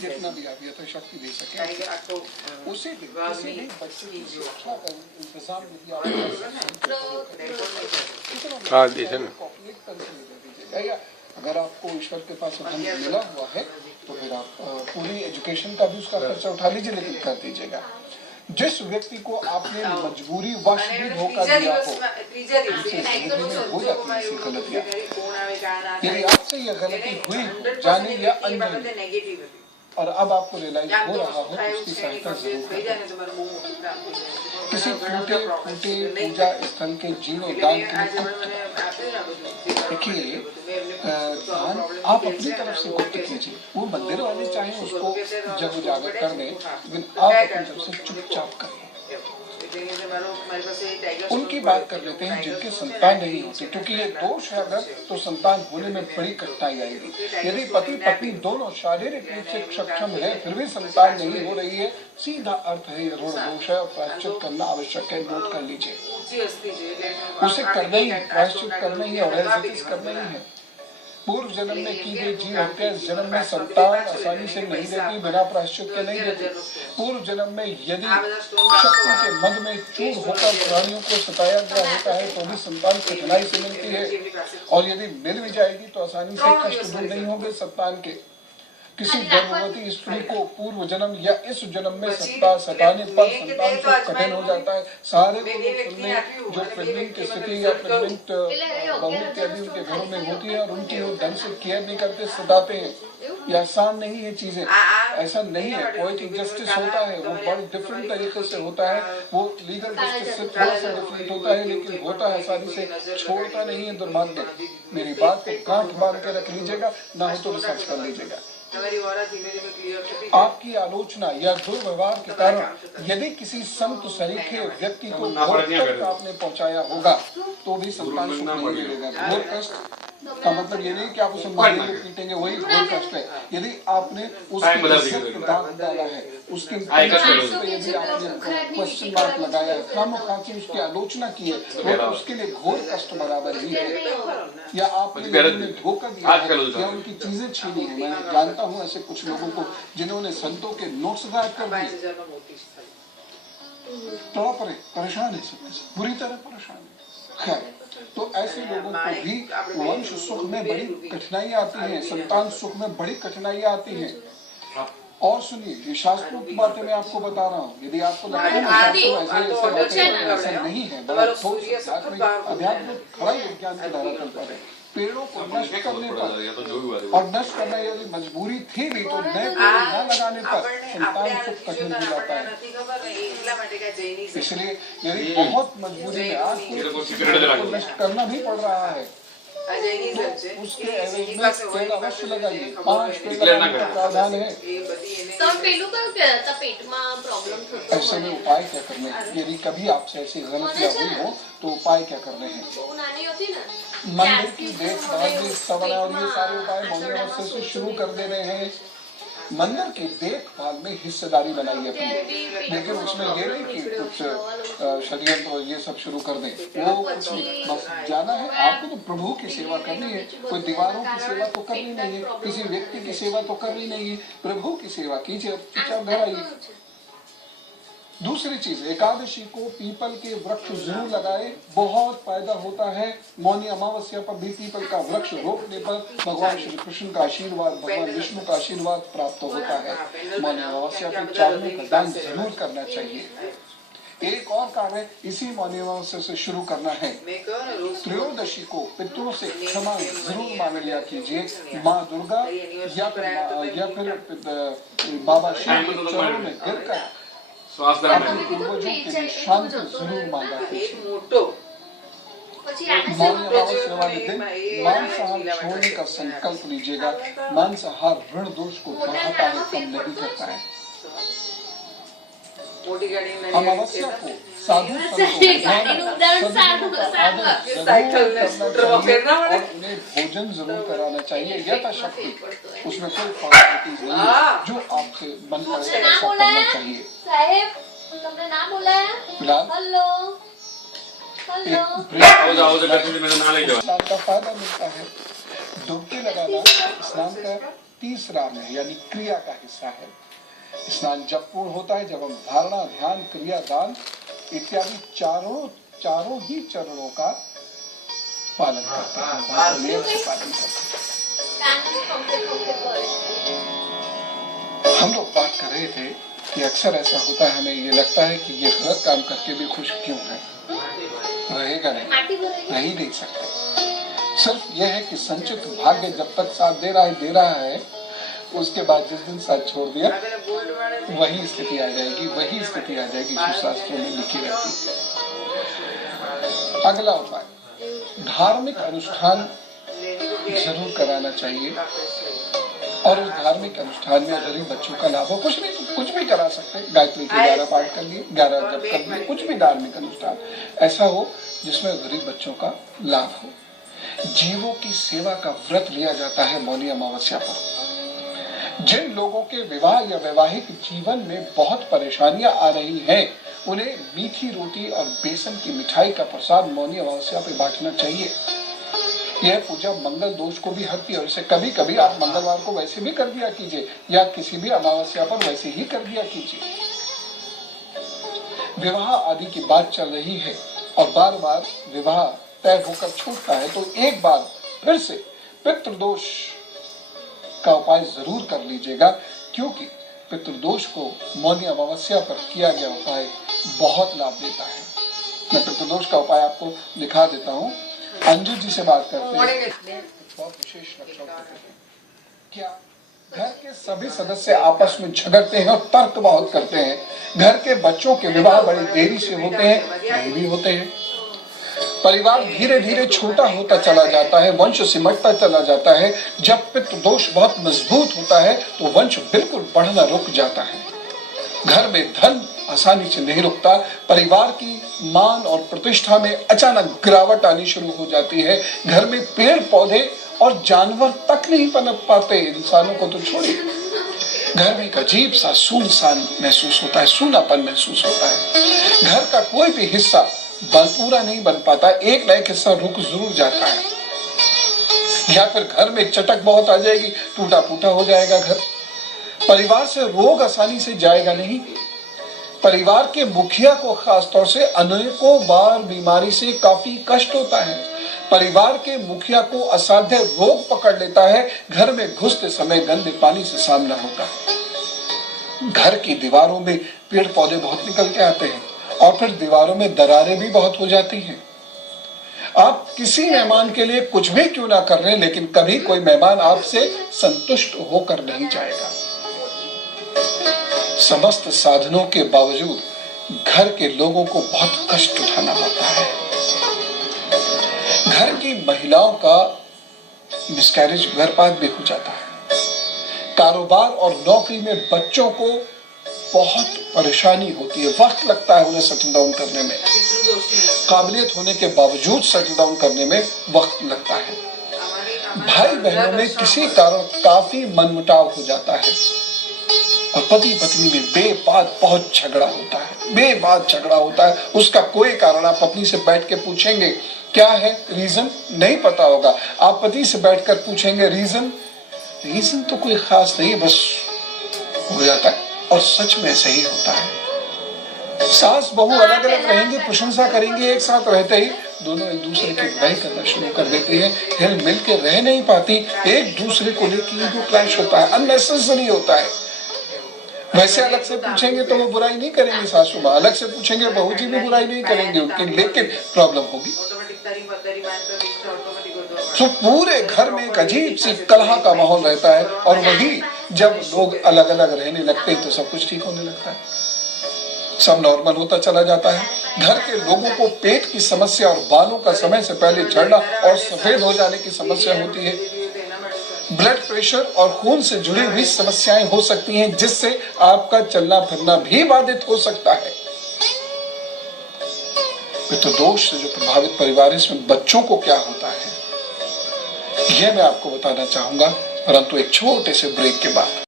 जितना भी आप यथाशक्ति दे सके उसी दिन किसी भी बच्चे की शिक्षा का इंतजाम यदि आप कॉपरेट करके दे दीजिएगा, या अगर आपको ईश्वर के पास धन मिला हुआ है तो फिर आप पूरी एजुकेशन का भी उसका खर्चा उठा लीजिए, लेकिन कर दीजिएगा। जिस व्यक्ति को आपने मजबूरी वश भी धोखा दिया हो, हो जाती है ऐसी गलतियां। यदि आपसे यह गलती हुई जाने या अनजाने और अब आपको रियलाइज हो रहा हो तो उसकी सहायता जरूर करें। किसी टूटे फूटे पूजा स्थल के जीर्णोद्धार के लिए देखिए, दान आप अपनी तरफ से गुप्त कीजिए। वो मंदिर वाले चाहे उसको जग उजागर कर दें, लेकिन आप अपनी तरफ से चुपचाप करें। उनकी बात कर लेते हैं जिनके संतान नहीं होती, क्योंकि ये दोष है अगर तो संतान होने में बड़ी कठिनाई आएगी। यदि पति पत्नी दोनों शारीरिक रूप से सक्षम है फिर भी संतान नहीं हो रही है, सीधा अर्थ है ये ऋण दोष है और प्रायश्चित करना आवश्यक है। नोट कर लीजिए, उसे करना ही है, प्रायश्चित करना ही है और करना ही है। पूर्व जन्म में की गई जीव हत्या इस जन्म में संतान आसानी से नहीं देती, बिना प्रायश्चित के नहीं देती। पूर्व जन्म में यदि शक्ति के मद में चूर होकर प्राणियों को सताया गया होता है तो भी संतान कठिनाई से मिलती है, और यदि मिल भी जाएगी तो आसानी से कष्ट दूर नहीं होंगे संतान के। किसी गर्भवती स्त्री को पूर्व जन्म या इस जन्म में सताने पर संतान से कठिन हो जाता है। सारे सुनने जो प्रेग्नेंट स्थिति या प्रेग्नेंट बहू इत्यादि उनके घरों में होती है और उनकी वो ढंग से केयर नहीं करते, सताते हैं। ये आसान नहीं है चीजें, ऐसा नहीं है। पोएटिक जस्टिस होता है वो बड़े डिफरेंट तरीके से होता है, वो लीगल जस्टिस से थोड़ा सा डिफरेंट होता है, लेकिन होता है आसानी से, छोड़ता नहीं है दुर्भाग्य। मेरी बात को गांठ बांध के रख लीजिएगा, ना हो तो रिसर्च कर लीजिएगा। आपकी आलोचना या दुर्व्यवहार के कारण यदि किसी संत सरीखे व्यक्ति को घोर कष्ट आपने पहुंचाया होगा तो भी संतान सुख नहीं मिलेगा। घोर कष्ट का मतलब ये नहीं कि आप उसे मारेंगे पीटेंगे, वही घोर कष्ट है। यदि आपने उसकी इज्जत पे दाग डाला है, उसकी यदि आपने क्वेश्चन मार्क लगाया है, खामोखाची उसकी आलोचना की है, तो उसके लिए घोर कष्ट बराबर ही है। या आपने धोखा दिया है या उनकी चीजें छीनी है। मैं जानता हूँ ऐसे कुछ लोगों को जिन्होंने संतों के नोट्स गायब कर दिए। थोड़ा परेशान है, सब बुरी तरह परेशान है। खैर, तो ऐसे लोगों को भी वंश सुख में बड़ी कठिनाई आती है, संतान सुख में बड़ी कठिनाई आती है। और सुनिए, ये शास्त्रों की बातें मैं आपको बता रहा हूँ। यदि आपको लगता है ऐसा नहीं है, बड़ा ठोस अध्यात्म खड़ा विज्ञान के धरातल पर है। पेड़ों को नष्ट करने पर और नष्ट करना यदि मजबूरी थी भी तो नए पेड़ न लगाने पर संतान सुख कठिन हो जाता है। इसलिए यदि बहुत मजबूरी में आपको नष्ट करना भी पड़ रहा है तो उसके एवज में पेड़ अवश्य लगाइए। 5 पेड़ लगाने का प्रावधान है। ऐसे में उपाय क्या करने हैं? यदि कभी आपसे ऐसी गलतियां हुई हो तो उपाय क्या करने हैं? मंदिर की देखभाल भी और ये सारे उपाय मौनी अवस्था से शुरू कर दे रहे हैं। मंदिर की देखभाल में हिस्सेदारी बनाई अपनी, लेकिन उसमें ये नहीं कि कुछ षड्यंत्र और ये सब शुरू कर दें। वो कुछ नहीं, बस जाना है आपको तो प्रभु की सेवा करनी है। कोई दीवारों की सेवा तो करनी नहीं है, किसी व्यक्ति की सेवा तो करनी नहीं है, प्रभु की सेवा कीजिए, चुपचाप घर आइए। दूसरी चीज, एकादशी को पीपल के वृक्ष जरूर लगाए, बहुत फायदा होता है। मौनी अमावस्या पर भी पीपल का वृक्ष रोपने पर भगवान श्री कृष्ण का आशीर्वाद, भगवान विष्णु का आशीर्वाद प्राप्त होता है। मौनी अमावस्या पर चावलों का दान जरूर करना चाहिए। एक और कार्य इसी मौनी अमावस्या से शुरू करना है। त्रयोदशी को पितरों से क्षमा जरूर मांग लिया कीजिए। माँ दुर्गा या फिर बाबा शिव के चरणों में गिरकर अपने पूर्वजों के लिए शांति जरूर मांगा कीजिए। मौनी अमावस्या वाले दिन मांसाहार छोड़ने का संकल्प लीजिएगा। मांसाहार ऋण दोष को बढ़ाता है, कम नहीं करता है। अमावस्या को साधु संतों उन्हें भोजन जरूर कराना चाहिए यथाशक्ति। उसमें कोई फॉर्मेलिटीज नहीं है, जो आपसे मन करे ऐसा करना चाहिए। साहेब, तुमने नाम बोला है? हेलो हेलो, स्नान का फायदा मिलता है। डुबकी लगाना स्नान का तीसरा में यानी क्रिया का हिस्सा है। स्नान जब पूर्ण होता है जब हम धारणा, ध्यान, क्रिया, दान इत्यादि चारों ही चरणों का पालन करते हैं, नियम से पालन करते हैं। हम लोग बात कर रहे थे कि अक्सर ऐसा होता है, हमें ये लगता है कि ये गलत काम करके भी खुश क्यों है, रहेगा नहीं, रह ही नहीं सकते। सिर्फ यह है कि संचित भाग्य जब तक साथ दे रहा है, उसके बाद जिस दिन साथ छोड़ दिया वही स्थिति आ जाएगी जो शास्त्रों में लिखी रहती है। अगला उपाय, धार्मिक अनुष्ठान जरूर कराना चाहिए और उस धार्मिक अनुष्ठान में गरीब बच्चों का लाभ हो। कुछ भी करा सकते हैं, गायत्री के 11 पाठ कर लिए, 11 जप कर लिए, कुछ भी धार्मिक अनुष्ठान ऐसा हो जिसमें गरीब बच्चों का लाभ हो। जीवों की सेवा का व्रत लिया जाता है मौनी अमावस्या पर। जिन लोगों के विवाह या वैवाहिक जीवन में बहुत परेशानियां आ रही हैं, उन्हें मीठी रोटी और बेसन की मिठाई का प्रसाद मौनी अमावस्या पे बांटना चाहिए। यह पूजा मंगल दोष को भी हटती है और इसे कभी कभी आप मंगलवार को वैसे भी कर दिया कीजिए या किसी भी अमावस्या पर वैसे ही कर दिया कीजिए। विवाह आदि की बात चल रही है और बार बार विवाह तय होकर छूटता है, तो एक बार फिर से पितृदोष का उपाय जरूर कर लीजिएगा, क्योंकि पितृदोष को मौनी अमावस्या पर किया गया उपाय बहुत लाभ देता है। मैं पितृदोष का उपाय आपको लिखा देता हूँ। अंजू जी से बात करते हैं, बहुत विशेष लक्षण होते हैं। क्या घर के सभी सदस्य आपस में झगड़ते हैं और तर्क बहुत करते हैं। घर के बच्चों के विवाह बड़ी देरी से होते हैं, देरी होते हैं। परिवार धीरे धीरे छोटा होता चला जाता है, वंश सिमटता चला जाता है। जब पितृदोष बहुत मजबूत होता है तो वंश बिल्कुल बढ़ना रुक जाता है। घर में धन आसानी से नहीं रुकता। परिवार की मान और प्रतिष्ठा में अचानक गिरावट आनी शुरू हो जाती है। घर में पेड़ पौधे और जानवर तक नहीं पनप पाते, इंसानों को तो छोड़िए। घर में एक अजीब सा सुनसान महसूस होता है, सूनापन महसूस होता है। घर का कोई भी हिस्सा पूरा नहीं बन पाता, एक ना एक हिस्सा रुक जरूर जाता है। या फिर घर में चटक बहुत आ जाएगी, टूटा फूटा हो जाएगा घर। परिवार से रोग आसानी से जाएगा नहीं। परिवार के मुखिया को खासतौर से अनेकों बार बीमारी से काफी कष्ट होता है। परिवार के मुखिया को असाध्य रोग पकड़ लेता है। घर में घुसते समय गंदे पानी से सामना होता है। घर की दीवारों में पेड़ पौधे बहुत निकल के आते हैं और फिर दीवारों में दरारें भी बहुत हो जाती हैं। आप किसी मेहमान के लिए कुछ भी क्यों ना कर रहे हैं, लेकिन कभी कोई मेहमान आपसे संतुष्ट होकर नहीं जाएगा। समस्त साधनों के बावजूद घर के लोगों को बहुत कष्ट उठाना पड़ता है। घर की महिलाओं का मिसकैरेज, गर्भपात भी हो जाता है। कारोबार और नौकरी में बच्चों को बहुत परेशानी होती है, वक्त लगता है उन्हें सेटल डाउन करने में। काबिलियत होने के बावजूद सेटल डाउन करने में वक्त लगता है। भाई बहनों में किसी कारण काफी मनमुटाव हो जाता है और पति पत्नी में बेबात बहुत झगड़ा होता है। उसका कोई कारण आप पत्नी से बैठ के पूछेंगे क्या है, रीजन नहीं पता होगा। आप पति से बैठकर पूछेंगे रीजन तो कोई खास नहीं, बस हो जाता है। और सच में ऐसा ही होता है। सास बहू अलग अलग रहेंगे, प्रशंसा करेंगे, एक साथ रहते ही दोनों एक दूसरे की बुराई करना शुरू कर देती है। हिल मिल के रह नहीं पाती, एक दूसरे को लेकर ईगो क्लैश होता है, अननेसेसरी होता है। वैसे अलग से पूछेंगे तो वो बुराई नहीं करेंगे सासू माँ, अलग से पूछेंगे बहू जी भी बुराई नहीं करेंगे उनकी, लेकिन प्रॉब्लम होगी। तो पूरे घर में एक अजीब सी कलह का माहौल रहता है और वही जब लोग अलग अलग रहने लगते हैं तो सब कुछ ठीक होने लगता है, सब नॉर्मल होता चला जाता है। घर के लोगों को पेट की समस्या और बालों का समय से पहले झड़ना और सफेद हो जाने की समस्या होती है। ब्लड प्रेशर और खून से जुड़ी हुई समस्याएं हो सकती हैं, जिससे आपका चलना फिरना भी बाधित हो सकता है। पितृदोष से जो प्रभावित परिवार है, इसमें बच्चों को क्या होता है यह मैं आपको बताना चाहूंगा, परंतु एक छोटे से ब्रेक के बाद।